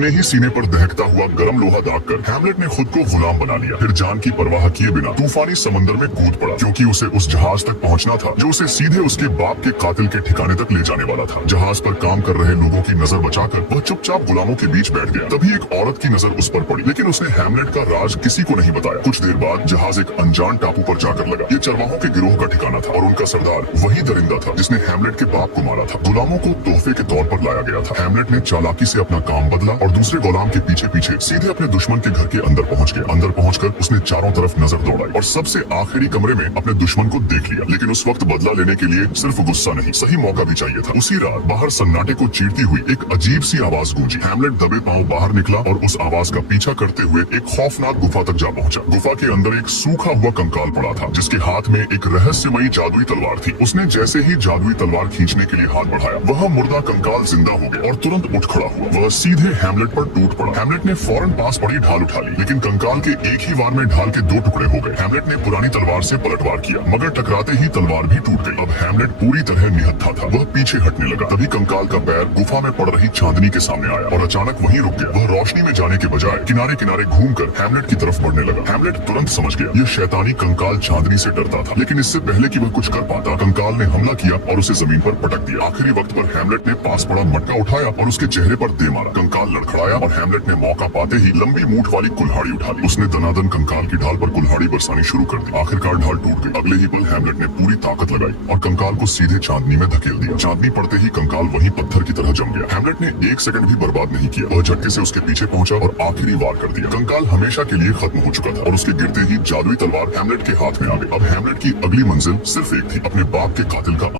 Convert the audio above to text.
अपने ही सीने पर दहकता हुआ गर्म लोहा दागकर हैमलेट ने खुद को गुलाम बना लिया। फिर जान की परवाह किए बिना तूफानी समंदर में कूद पड़ा, क्योंकि उसे उस जहाज तक पहुंचना था जो उसे सीधे उसके बाप के कातिल के ठिकाने तक ले जाने वाला था। जहाज पर काम कर रहे लोगों की नजर बचाकर वह चुपचाप गुलामों के बीच बैठ गया। तभी एक औरत की नजर उस पर पड़ी, लेकिन उसने हैमलेट का राज किसी को नहीं बताया। कुछ देर बाद जहाज एक अनजान टापू पर जाकर लगा। ये चरवाहों के गिरोह का ठिकाना था और उनका सरदार वही दरिंदा था जिसने हैमलेट के बाप को मारा था। गुलामों को तोहफे के तौर पर लाया गया था। हैमलेट ने चालाकी से अपना काम बदला और दूसरे गुलाम के पीछे पीछे सीधे अपने दुश्मन के घर के अंदर पहुंच गया। अंदर पहुंचकर उसने चारों तरफ नजर दौड़ाई और सबसे आखिरी कमरे में अपने दुश्मन को देख लिया। लेकिन उस वक्त बदला लेने के लिए सिर्फ गुस्सा नहीं, सही मौका भी चाहिए था। उसी रात बाहर सन्नाटे को चीरती हुई एक अजीब सी आवाज गूंजी। हैमलेट दबे पांव बाहर निकला और उस आवाज का पीछा करते हुए एक खौफनाक गुफा तक जा पहुंचा। गुफा के अंदर एक सूखा हुआ कंकाल पड़ा था जिसके हाथ में एक रहस्यमयी जादुई तलवार थी। उसने जैसे ही जादुई तलवार खींचने के लिए हाथ बढ़ाया, वह मुर्दा कंकाल जिंदा हो गया और तुरंत उठ खड़ा हुआ। वह सीधे हैमलेट पर टूट पड़ा। हैमलेट ने फौरन पास पड़ी ढाल उठा ली, लेकिन कंकाल के एक ही वार में ढाल के 2 टुकड़े हो गए। हैमलेट ने पुरानी तलवार से पलटवार किया, मगर टकराते ही तलवार भी टूट गई। अब हैमलेट पूरी तरह निहत्था था। वह पीछे हटने लगा। तभी कंकाल का पैर गुफा में पड़ रही चांदनी के सामने आया और अचानक वहीं रुक गया। वह रोशनी में जाने के बजाय किनारे किनारे घूमकर हैमलेट की तरफ बढ़ने लगा। हैमलेट तुरंत समझ गया ये शैतानी कंकाल चांदनी से डरता था, लेकिन इससे पहले कि वह कुछ कर पाता, कंकाल ने हमला किया और उसे जमीन पर पटक दिया। आखिरी वक्त पर हैमलेट ने पास पड़ा मटका उठाया और उसके चेहरे पर दे मारा। कंकाल लड़खड़ाया और हैमलेट ने मौका पाते ही लंबी मूठ वाली कुल्हाड़ी उठा ली। उसने दनादन कंकाल की ढाल पर कुल्हाड़ी बरसानी शुरू कर दी। आखिरकार ढाल टूट गई। अगले ही पल हैमलेट ने पूरी ताकत लगाई और कंकाल को सीधे चांदनी में धकेल दिया। चांदनी पड़ते ही कंकाल वहीं पत्थर की तरह जम गया। हैमलेट ने 1 सेकंड भी बर्बाद नहीं किया। वह झटके से उसके पीछे पहुंचा और आखिरी वार कर दिया। कंकाल हमेशा के लिए खत्म हो चुका था और उसके गिरते ही जादुई तलवार हैमलेट के हाथ में आ गई। अब हैमलेट की अगली मंजिल सिर्फ एक थी, अपने बाप के कातिल का